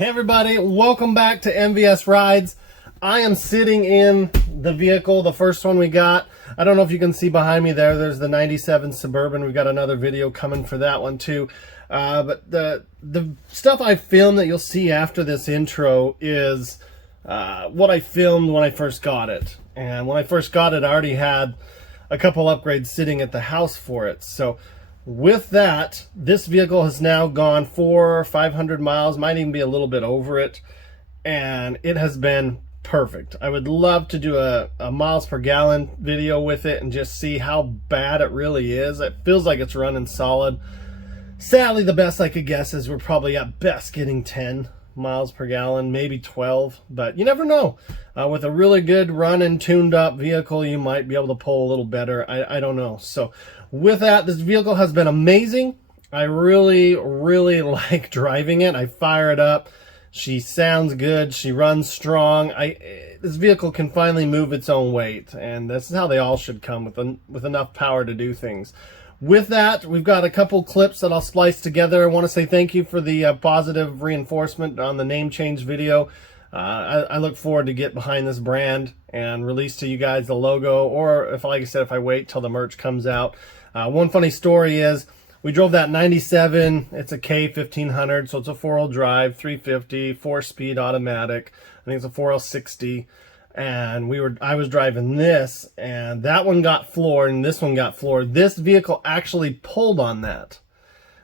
Hey everybody, welcome back to MVS Rides. I am sitting in the vehicle, the first one we got. I don't know if you can see behind me there's the 97 Suburban. We've got another video coming for that one too. But the stuff I filmed that you'll see after this intro is what I filmed when I first got it. And when I first got it, I already had a couple upgrades sitting at the house for it. So with that, this vehicle has now gone 400 or 500 miles, might even be a little bit over it, and it has been perfect. I would love to do a miles per gallon video with it and just see how bad it really is. It feels like it's running solid. Sadly, the best I could guess is we're probably at best getting 10 miles per gallon, maybe 12, but you never know. With a really good run and tuned up vehicle, you might be able to pull a little better. I don't know. So with that, this vehicle has been amazing. I really like driving it. I fire it up. She sounds good. She runs strong. This vehicle can finally move its own weight, and this is how they all should come, with enough power to do things. With that, we've got a couple clips that I'll splice together. I want to say thank you for the positive reinforcement on the name change video. I look forward to get behind this brand and release to you guys the logo, or if, like I said, if I wait till the merch comes out. One funny story is we drove that 97. It's a K1500, so it's a 4-wheel drive, 350, 4-speed automatic. I think it's a 4L60. And I was driving this, and that one got floored and this one got floored. This vehicle actually pulled on that.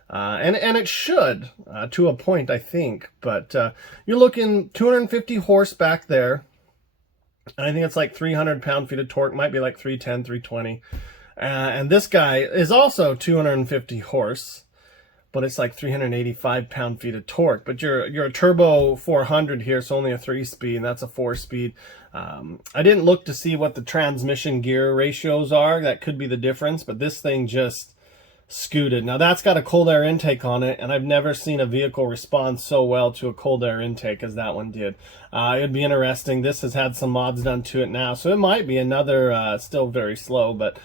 And it should, to a point, I think. But you're looking 250 horse back there. I think it's like 300 pound-feet of torque, might be like 310, 320. And this guy is also 250 horse, but it's like 385 pound-feet of torque. But you're a turbo 400 here, so only a 3-speed, and that's a 4-speed. I didn't look to see what the transmission gear ratios are. That could be the difference, but this thing just scooted. Now that's got a cold air intake on it, and I've never seen a vehicle respond so well to a cold air intake as that one did. It'd be interesting. This has had some mods done to it now, so it might be another still very slow but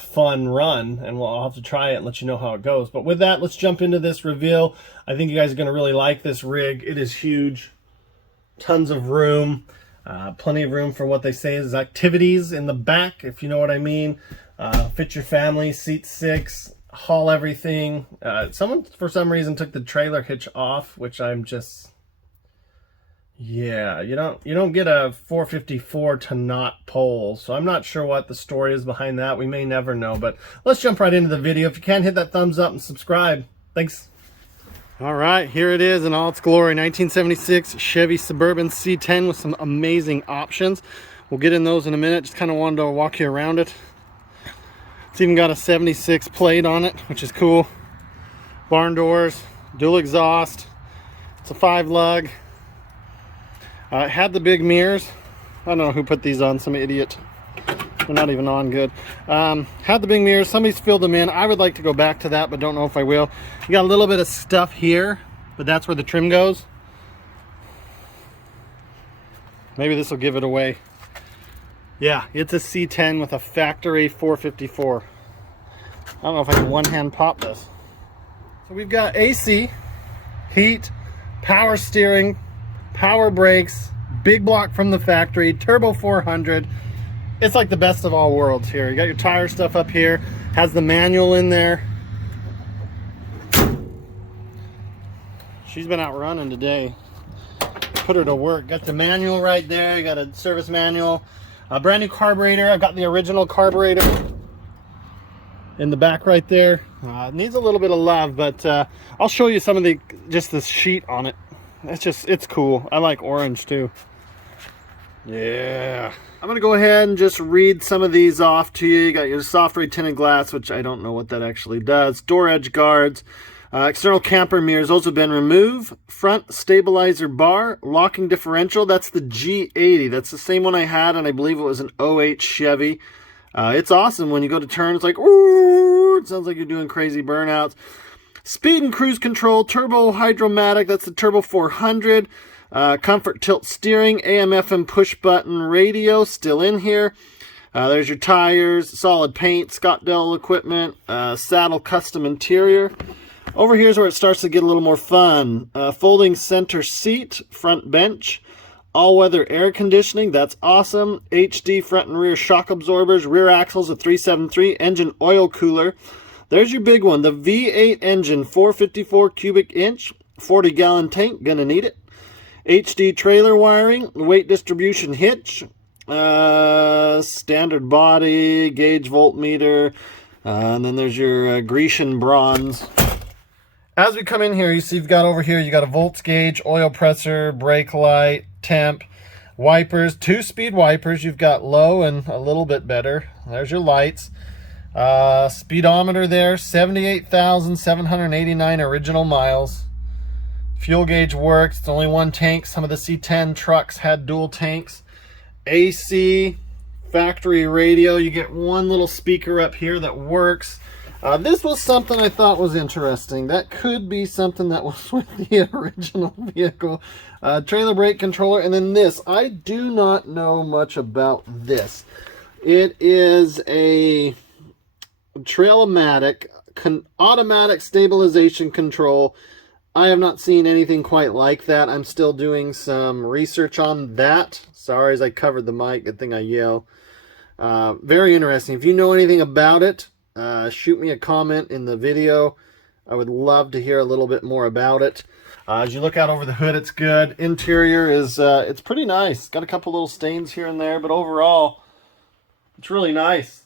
fun run, and I'll have to try it and let you know how it goes. But with that, let's jump into this reveal. I think you guys are going to really like this rig. It is huge, tons of room, plenty of room for what they say is activities in the back, if you know what I mean. Fit your family, seat 6, haul everything. Someone for some reason took the trailer hitch off, which I'm just, yeah, you don't get a 454 to not pull, so I'm not sure what the story is behind that. We may never know, but let's jump right into the video. If you can, hit that thumbs up and subscribe. Thanks. All right, here it is in all its glory. 1976 Chevy Suburban C10 with some amazing options. We'll get in those in a minute. Just kind of wanted to walk you around it. It's even got a 76 plate on it, which is cool. Barn doors, dual exhaust. It's a 5-lug. It had the big mirrors. I don't know who put these on, some idiot. They're not even on good. Had the big mirrors. Somebody's filled them in. I would like to go back to that, but don't know if I will. You got a little bit of stuff here, but that's where the trim goes. Maybe this will give it away. Yeah, it's a C10 with a factory 454. I don't know if I can one-hand pop this. So we've got AC, heat, power steering, power brakes, big block from the factory, turbo 400. It's like the best of all worlds here. You got your tire stuff up here, has the manual in there. She's been out running today. Put her to work. Got the manual right there. You got a service manual. A brand new carburetor. I've got the original carburetor in the back right there. It needs a little bit of love, but I'll show you some of just this sheet on it. It's cool. I like orange too. Yeah. I'm going to go ahead and just read some of these off to you. You got your soft ray tinted glass, which I don't know what that actually does. Door edge guards. External camper mirrors. Those have been removed. Front stabilizer bar. Locking differential. That's the G80. That's the same one I had, and I believe it was an 08 Chevy. It's awesome. When you go to turn, it's like, ooh, it sounds like you're doing crazy burnouts. Speed and cruise control. Turbo hydromatic. That's the turbo 400. Comfort tilt steering, AM FM push button radio still in here. There's your tires, solid paint, Scott Dell equipment, saddle custom interior. Over here's where it starts to get a little more fun. Folding center seat, front bench, all-weather air conditioning, that's awesome. HD front and rear shock absorbers, rear axles, a 373, engine oil cooler. There's your big one, the V8 engine, 454 cubic inch, 40-gallon tank, gonna need it. HD trailer wiring, weight distribution hitch, standard body, gauge voltmeter, and then there's your Grecian bronze. As we come in here, you see you've got over here, you got a volts gauge, oil pressure, brake light, temp, wipers, 2-speed wipers. You've got low and a little bit better. There's your lights. Speedometer there, 78,789 original miles. Fuel gauge works. It's only one tank. Some of the C10 trucks had dual tanks. AC, factory radio. You get one little speaker up here that works. This was something I thought was interesting. That could be something that was with the original vehicle. Trailer brake controller, and then this. I do not know much about this. It is a Trail-O-Matic automatic stabilization control. I have not seen anything quite like that. I'm still doing some research on that. Sorry as I covered the mic. Good thing I yell. Very interesting. If you know anything about it, shoot me a comment in the video. I would love to hear a little bit more about it. As you look out over the hood, it's good. Interior is it's pretty nice. Got a couple little stains here and there, but overall, it's really nice.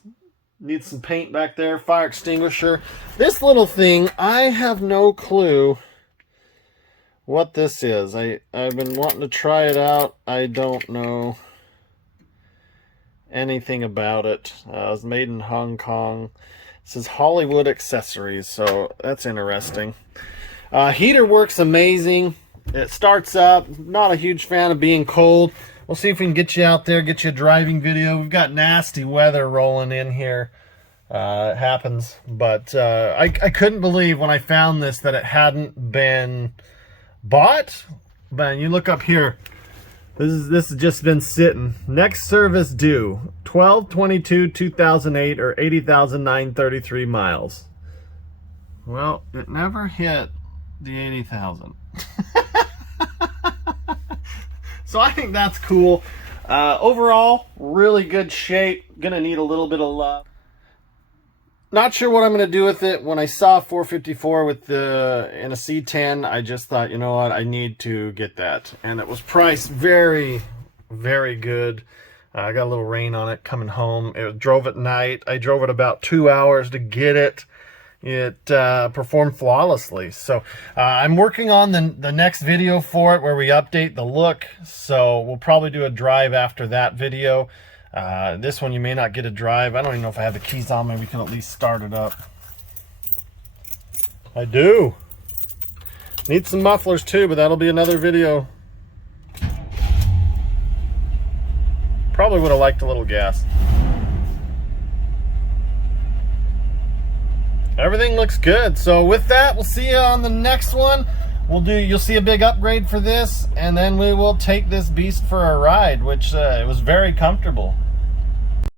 Needs some paint back there. Fire extinguisher. This little thing, I have no clue what this is. I've been wanting to try it out. I don't know anything about it. It was made in Hong Kong. It says Hollywood accessories, so that's interesting. Heater works amazing. It starts up. Not a huge fan of being cold. We'll see if we can get you out there, get you a driving video. We've got nasty weather rolling in here. It happens, but I couldn't believe when I found this that it hadn't been bought. But you look up here. This has just been sitting. Next service due 12/22/2008 or 80,933 miles. Well, it never hit the 80,000. So I think that's cool. Overall, really good shape. Gonna need a little bit of love. Not sure what I'm going to do with it. When I saw 454 with in a C10, I just thought, you know what, I need to get that. And it was priced very, very good. I got a little rain on it coming home. It drove at night. I drove it about 2 hours to get it. It performed flawlessly. So I'm working on the next video for it where we update the look. So we'll probably do a drive after that video. This one you may not get a drive. I don't even know if I have the keys on me. We can at least start it up. I do. Need some mufflers too, but that'll be another video. Probably would have liked a little gas. Everything looks good. So with that, we'll see you on the next one. You'll see a big upgrade for this, and then we will take this beast for a ride, which it was very comfortable.